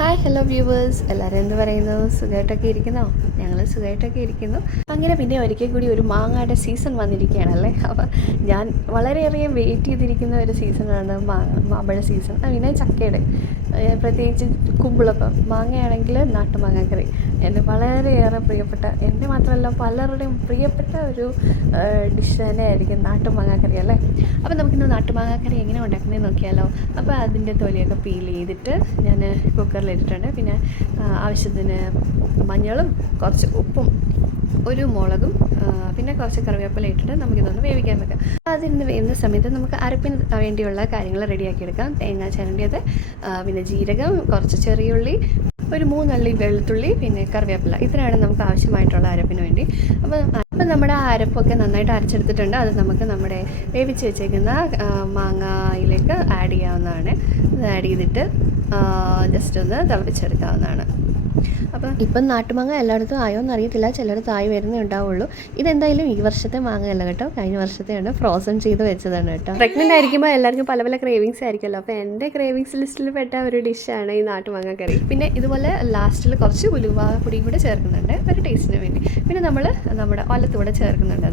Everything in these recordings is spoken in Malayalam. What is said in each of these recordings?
ഹായ് ഹലോ വ്യൂവേഴ്സ്, എല്ലാവരും എന്ത് പറയുന്നു? സുഖമായിട്ടൊക്കെ ഇരിക്കുന്നോ? ഞങ്ങൾ സുഖമായിട്ടൊക്കെ ഇരിക്കുന്നു. അങ്ങനെ പിന്നെ ഒരിക്കൽ കൂടി ഒരു മാങ്ങയുടെ സീസൺ വന്നിരിക്കുകയാണല്ലേ. അപ്പം ഞാൻ വളരെയേറെ വെയിറ്റ് ചെയ്തിരിക്കുന്ന ഒരു സീസണാണ് മാമ്പഴ സീസൺ. പിന്നെ ചക്കയുടെ പ്രത്യേകിച്ച് കുമ്പിളപ്പം, മാങ്ങയാണെങ്കിൽ നാട്ടുമാങ്ങാക്കറി എൻ്റെ വളരെയേറെ പ്രിയപ്പെട്ട, എൻ്റെ മാത്രമല്ല പലരുടെയും പ്രിയപ്പെട്ട ഒരു ഡിഷ് തന്നെ ആയിരിക്കും നാട്ടുമാങ്ങാക്കറി അല്ലേ. അപ്പോൾ നമുക്കിന്ന് നാട്ടുമാങ്ങാക്കറി എങ്ങനെ ഉണ്ടാക്കുന്നതെന്ന് നോക്കിയാലോ. അപ്പോൾ അതിൻ്റെ തൊലിയൊക്കെ പീൽ ചെയ്തിട്ട് ഞാൻ കുക്കറിലിട്ടിട്ടുണ്ട്. പിന്നെ ആവശ്യത്തിന് മഞ്ഞളും കുറച്ച് ഉപ്പും ഒരു മുളകും പിന്നെ കുറച്ച് കറിവേപ്പില ഇട്ടിട്ട് നമുക്കിതൊന്ന് വേവിക്കാൻ വെക്കാം. അതിന് വേവുന്ന സമയത്ത് നമുക്ക് അരപ്പിന് വേണ്ടിയുള്ള കാര്യങ്ങൾ റെഡിയാക്കിയെടുക്കാം. തേങ്ങ ചിരണ്ടിയത്, പിന്നെ ജീരകം, കുറച്ച് ചെറിയുള്ളി, ഒരു 3 അല്ലി വെളുത്തുള്ളി, പിന്നെ കറിവേപ്പില. ഇത്രയാണ് നമുക്ക് ആവശ്യമായിട്ടുള്ള അരപ്പിന് വേണ്ടി. അപ്പം നമ്മുടെ ആ അരപ്പൊക്കെ നന്നായിട്ട് അരച്ചെടുത്തിട്ടുണ്ട്. അത് നമുക്ക് നമ്മുടെ വേവിച്ച് വെച്ചേക്കുന്ന മാങ്ങയിലേക്ക് ആഡ് ചെയ്യാവുന്നതാണ്. അത് ആഡ് ചെയ്തിട്ട് ജസ്റ്റ് ഒന്ന് തിളപ്പിച്ചെടുക്കാവുന്നതാണ്. അപ്പം ഇപ്പം നാട്ടുമാങ്ങ എല്ലായിടത്തും ആയോ എന്നറിയത്തില്ല, ചിലയിടത്ത് ആയി വരുന്നേ ഉണ്ടാവുള്ളൂ. ഇതെന്തായാലും ഈ വർഷത്തെ മാങ്ങയല്ല കേട്ടോ, കഴിഞ്ഞ വർഷത്തെയാണ്, ഫ്രോസൺ ചെയ്ത് വെച്ചതാണ് കേട്ടോ. പ്രഗ്നൻ്റ് ആയിരിക്കുമ്പോൾ എല്ലാവർക്കും പല പല ക്രേവിങ്സ് ആയിരിക്കുമല്ലോ. അപ്പോൾ എൻ്റെ ക്രേവിങ്സ് ലിസ്റ്റിൽ പെട്ട ഒരു ഡിഷാണ് ഈ നാട്ടുമാങ്ങ കറി. പിന്നെ ഇതുപോലെ ലാസ്റ്റിൽ കുറച്ച് ഉലുവ പൊടിയും കൂടെ ചേർക്കുന്നുണ്ട് ഒരു ടേസ്റ്റിന് വേണ്ടി. പിന്നെ നമ്മൾ നമ്മുടെ ഒലത്തൂടെ ചേർക്കുന്നുണ്ട്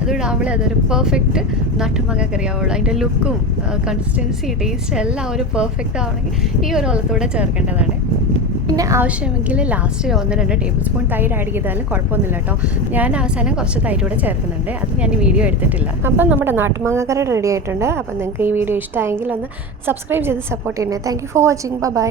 അതുകൊണ്ട് ആവുമ്പോൾ അതൊരു പെർഫെക്റ്റ് നാട്ടുമാങ്ങ കറി ആവുള്ളൂ. അതിൻ്റെ ലുക്കും കൺസിസ്റ്റൻസി ടേസ്റ്റ് എല്ലാം ഒരു പെർഫെക്റ്റ് ആവണമെങ്കിൽ ഈ ഒരു ഒലത്തൂടെ ചേർക്കേണ്ടതാണ്. പിന്നെ ആവശ്യമെങ്കിൽ ലാസ്റ്റ് 1-2 ടേബിൾ സ്പൂൺ തൈര് ആഡ് ചെയ്താലും കുഴപ്പമൊന്നുമില്ല കേട്ടോ. ഞാൻ അവസാനം കുറച്ച് തൈര് കൂടെ ചേർക്കുന്നുണ്ട്, അത് ഞാൻ വീഡിയോ എടുത്തിട്ടില്ല. അപ്പം നമ്മുടെ നാട്ടുമാങ്ങാക്കറി റെഡി ആയിട്ടുണ്ട്. അപ്പം നിങ്ങൾക്ക് ഈ വീഡിയോ ഇഷ്ടമായെങ്കിൽ ഒന്ന് സബ്സ്ക്രൈബ് ചെയ്ത് സപ്പോർട്ട് ചെയ്യണേ. Thank you for watching. By.